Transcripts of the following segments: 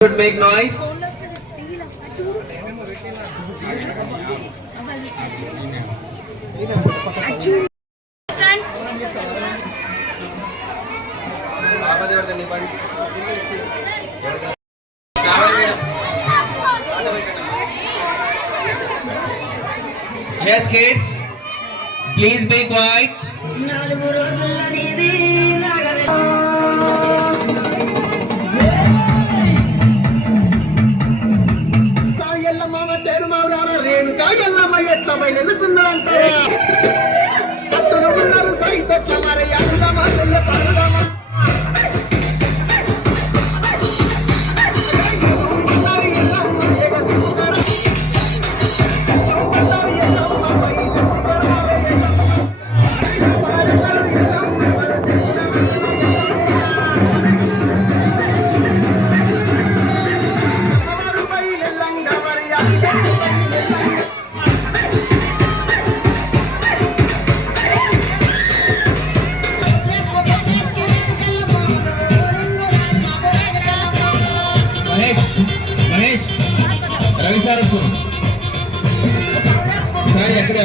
Should make noise. Yes, kids, please be quiet. Mahesh Ravi sir ఎక్కడ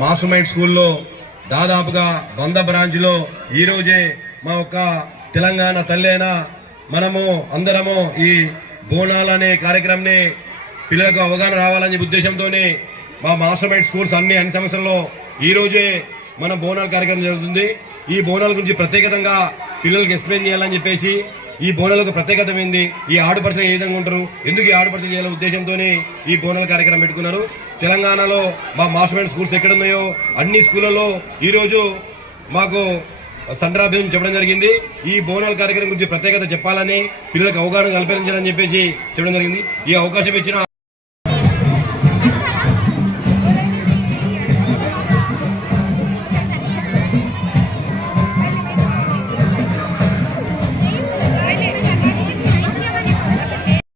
master స్కూల్లో దాదాపుగా 100 బ్రాంచ్లో ఈ రోజే మా ఒక్క తెలంగాణ తల్లి అయినా మనము అందరము ఈ బోనాలనే కార్యక్రమాన్ని పిల్లలకు అవగాహన రావాలనే ఉద్దేశంతోనే మా మాస్టర్ మైండ్ స్కూల్స్ అన్ని సంవత్సరంలో ఈ రోజే మన బోనాల కార్యక్రమం జరుగుతుంది. ఈ బోనాల గురించి ప్రత్యేకంగా పిల్లలకు ఎక్స్ప్లెయిన్ చేయాలని చెప్పేసి ఈ బోనాలకు ప్రత్యేకత ఏంది, ఈ ఆడుపడుతులు ఏ విధంగా ఉంటారు, ఎందుకు ఈ ఆడుపడుతులు చేయాలనే ఉద్దేశంతోనే ఈ బోనాల కార్యక్రమం పెట్టుకున్నారు. తెలంగాణలో మా మాస్టర్ మైండ్ స్కూల్స్ ఎక్కడున్నాయో అన్ని స్కూళ్లలో ఈరోజు మాకు సండ్రాభ్యం చెప్పడం జరిగింది. ఈ బోనాల కార్యక్రమం గురించి ప్రత్యేకత చెప్పాలని, పిల్లలకు అవగాహన కల్పించాలని చెప్పేసి చెప్పడం జరిగింది. ఈ అవకాశం ఇచ్చిన